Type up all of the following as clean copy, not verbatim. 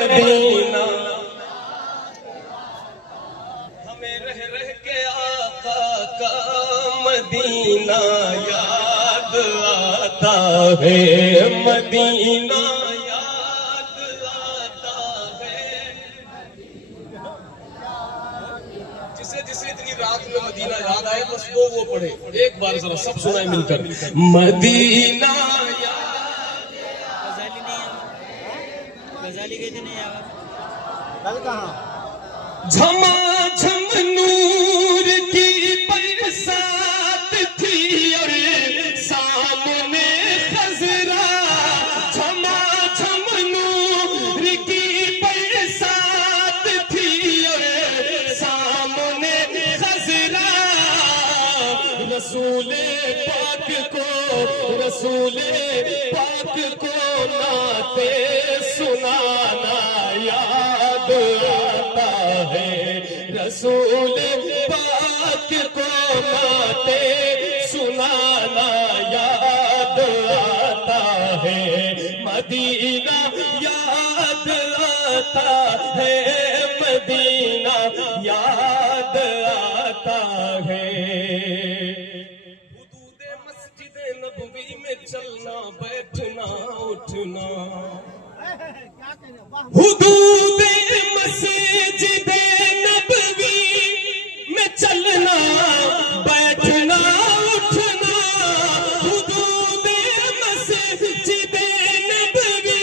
Medina हमें रह रह के आका का मदीना याद आता है, मदीना याद आता है। जिसे जिसे इतनी रात में मदीना याद आए बस वो पढ़े एक बार जरा सब सुनाए मिलकर मदीना झमाझम नूर की बरसात थी और सामने खजरा, झमाझम नूर की बरसात थी और सामने खजरा। रसूले पाक को नाते सुनाना याद आता है, रसूल पाक को नाते सुनाना याद आता है, मदीना याद आता है, मदीना याद आता है। हुदूदे मस्जिद नबवी में चलना बैठना उठना, हुदूदे मस्जिद नबवी में चलना बैठना उठना, हुदूदे मस्जिद नबवी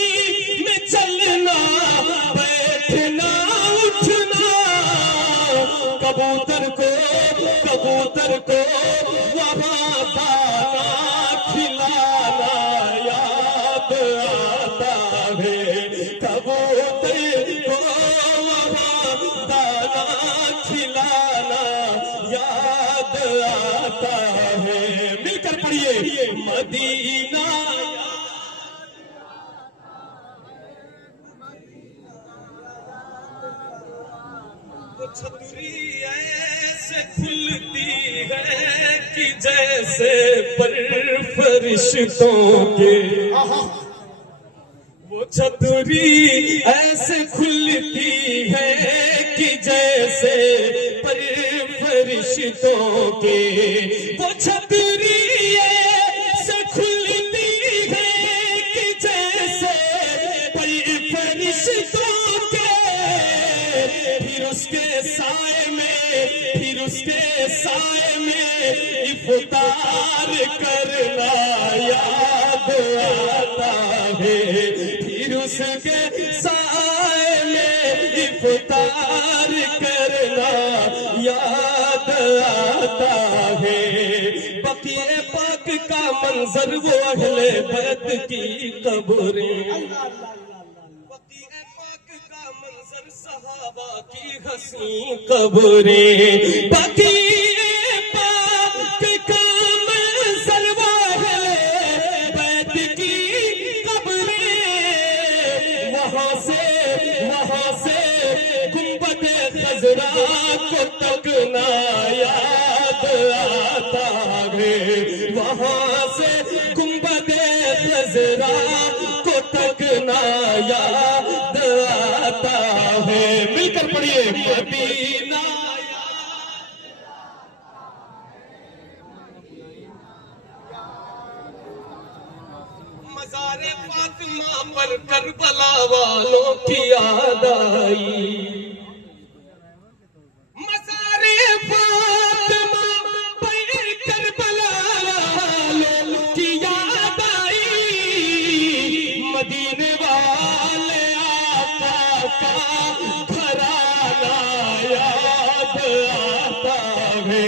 में चलना बैठना उठना। कबूतर को वहाँ दाना खिलाना याद आता है, कबूतर को वहाँ दाना खिलाना याद आता है। मिलकर पढ़िए मदीना वो छतरी ऐसे खुलती है कि जैसे पर फरिश्तों के, वो छतरी ऐसे खुलती है कि जैसे पर फरिश्तों के, वो छतरी ऐसे खुलती है कि जैसे पर फरिश्तों के। फिर उसके साए में इफ्तार करना याद आता है, फिर उसके साए में इफ्तार करना याद आता है। बक़ीए पाक का मंजर वो अहले बैत की कब्रें, सहाबा की हसी कब्रें, बक़ीए पाक का मंजर वो है बैत की कब्रें। वहाँ से गुंबद खजरा को तकना याद आता है, वहाँ से गुंबद खजरा को तकना याद आता है। मिलकर पढ़िए मदीना मज़ारे फातिमा पर करबला वालों की याद आई, मज़ारे फातिमा पर करबला वालों की याद आई। मदीने वाले आका का घराना याद आता है,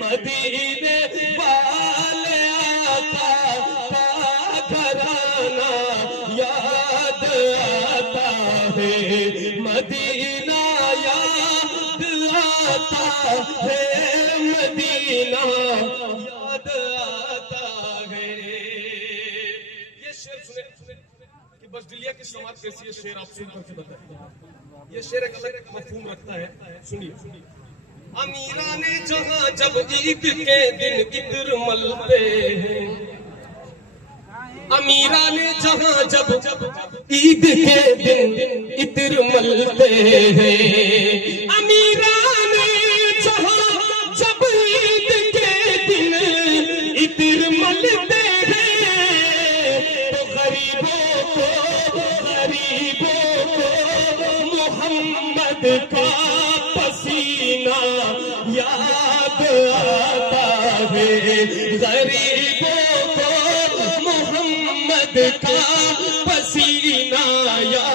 मदीने वाले आका का घराना याद आता है, मदीना याद आता है, मदीना याद आता है। ये शेर सुने कि बस दिलिया की समाज कैसी है, शेर आप सुन करके बताइए। ये शेर एक अलग मफहूम रखता है, सुनिए। अमीरा ने जहां जब ईद के दिन इत्र मलते हैं, अमीरा ने जहां जब ईद के दिन इत्र मलते हैं। अमीराने जहां जब ईद के दिन इत्र मलते हैं, तो गरीबों को मोहम्मद का पसीना याद आता है। गरीबों को मोहम्मद का पसीना याद